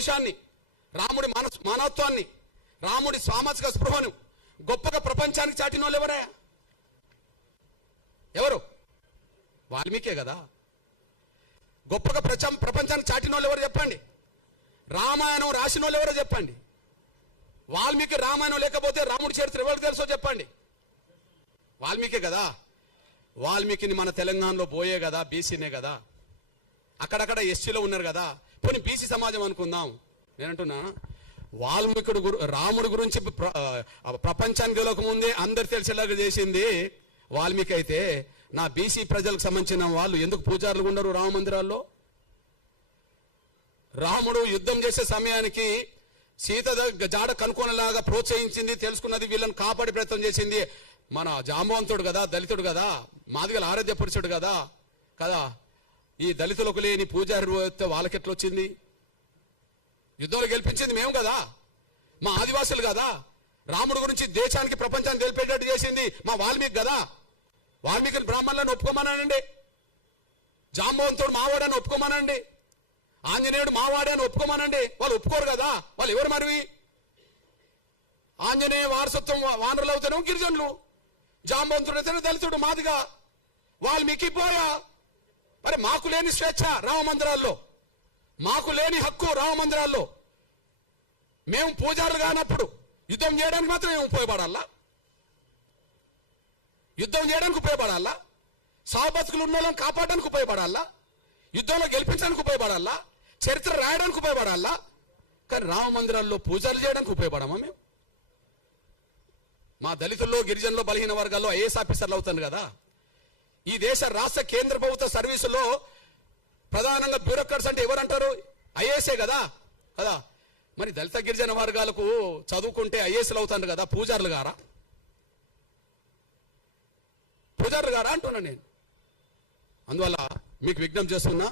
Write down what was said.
పౌరుషాన్ని, రాముడి మానవత్వాన్ని, రాముడి సామాజిక స్పృహను గొప్పగా ప్రపంచానికి చాటిన వాళ్ళు ఎవరా? ఎవరు? వాల్మీకే కదా. గొప్పగా ప్రపంచానికి చాటిన వాళ్ళు ఎవరు చెప్పండి? రామాయణం రాసిన వాళ్ళు ఎవరో చెప్పండి. వాల్మీకి రామాయణం లేకపోతే రాముడి చరిత్ర ఎవరికి తెలుసో చెప్పండి. వాల్మీకే కదా. వాల్మీకిని మన తెలంగాణలో పోయే కదా, బీసీనే కదా, అక్కడక్కడ ఎస్సీలో ఉన్నారు కదా. పోనీ బీసీ సమాజం అనుకుందాం. నేనంటున్నా, వాల్మీకుడు రాముడి గురించి ప్రపంచానికి తెలియక ముందే అందరు తెలిసేలాగా చేసింది వాల్మీకి అయితే, నా బీసీ ప్రజలకు సంబంధించిన వాళ్ళు ఎందుకు పూజారులు ఉండరు రామ మందిరాల్లో? రాముడు యుద్ధం చేసే సమయానికి సీత జాడ కనుక్కోనేలాగా ప్రోత్సహించింది, తెలుసుకున్నది, వీళ్ళని కాపాడే ప్రయత్నం చేసింది మన జాంబవంతుడు కదా, దళితుడు కదా, మాదిగల ఆరాధ్య పురుషుడు కదా. కదా, ఈ దళితులకు లేని పూజారి వాళ్ళకెట్లా వచ్చింది? యుద్ధంలో గెలిపించింది మేము కదా, మా ఆదివాసులు కదా. రాముడి గురించి దేశానికి ప్రపంచానికి తెలిపేటట్టు చేసింది మా వాల్మీకి కదా. వాల్మీకిని బ్రాహ్మణులను ఒప్పుకోమనండి, జాంబవంతుడు మావాడని ఒప్పుకోమనండి, ఆంజనేయుడు మావాడని ఒప్పుకోమనండి. వాళ్ళు ఒప్పుకోరు కదా. వాళ్ళు ఎవరు మరి? ఆంజనేయ వారసత్వం వానరులు అవుతాను గిరిజనులు, జాంబవంతుడు అయితేనే దళితుడు మాదిగా, వాల్మీకి పోయా. మరి మాకు లేని స్వేచ్ఛ రామ మందిరాల్లో, మాకు లేని హక్కు రామ మందిరాల్లో, మేము పూజారులు కానప్పుడు యుద్ధం చేయడానికి మాత్రం మేము ఉపయోగపడాలా? యుద్ధం చేయడానికి ఉపయోగపడాలా? సాబతుకులు ఉన్న వాళ్ళని కాపాడడానికి ఉపయోగపడాలా? యుద్ధంలో గెలిపించడానికి ఉపయోగపడాలా? చరిత్ర రాయడానికి ఉపయోగపడాలా? కానీ రామ మందిరాల్లో పూజలు చేయడానికి ఉపయోగపడమా మేము? మా దళితుల్లో, గిరిజనుల్లో, బలహీన వర్గాల్లో ఐఏఎస్ ఆఫీసర్లు అవుతాను కదా. ఈ దేశ రాష్ట్ర కేంద్ర ప్రభుత్వ సర్వీసులో ప్రధానంగా బ్యూరోక్రాట్స్ అంటే ఎవరంటారు? ఐఏఎస్ఏ కదా. కదా, మరి దళిత గిరిజన వర్గాలకు చదువుకుంటే ఐఏఎస్లు అవుతాను కదా, పూజారులు గారా? పూజారులు గారా అంటున్నా నేను. అందువల్ల మీకు విజ్ఞప్తి చేస్తున్నా,